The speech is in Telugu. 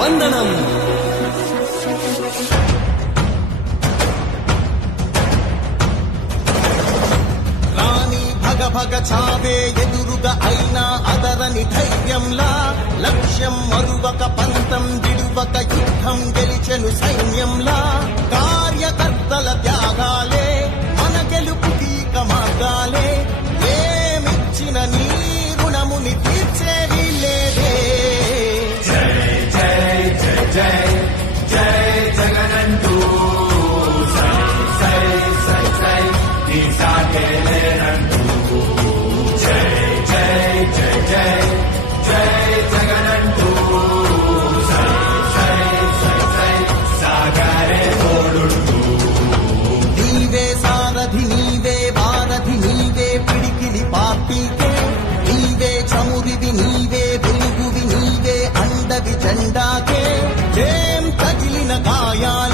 వందనం. రాణి భగ భగ చావే ఎదురుగా అయినా అదరని ధైర్యంలా, లక్ష్యం మరువక పంతం విడువక యుద్ధం గెలిచెను సైన్యంలా, కార్యకర్తల త్యాగాలే మన గెలుపుకీక మార్గాలే, ఏమిచ్చిన నీ రుణముని తీర్చేవి లేదే. జై జై జై జై జై జగనంటూ సై సై సై సై నీ సాగే లేనంటూ. జై జై జై జై జై జగనంటూ సై సై సై సై సాగరే తోడుంటూ. నీవే సారథి నీవే వారధి నీవే పిడికిలి పార్టీకే, నీవే చమురివి నీవే వెలుగువి నీవే అండవి జెండాకే, ఏం తగిలిన గాయాలు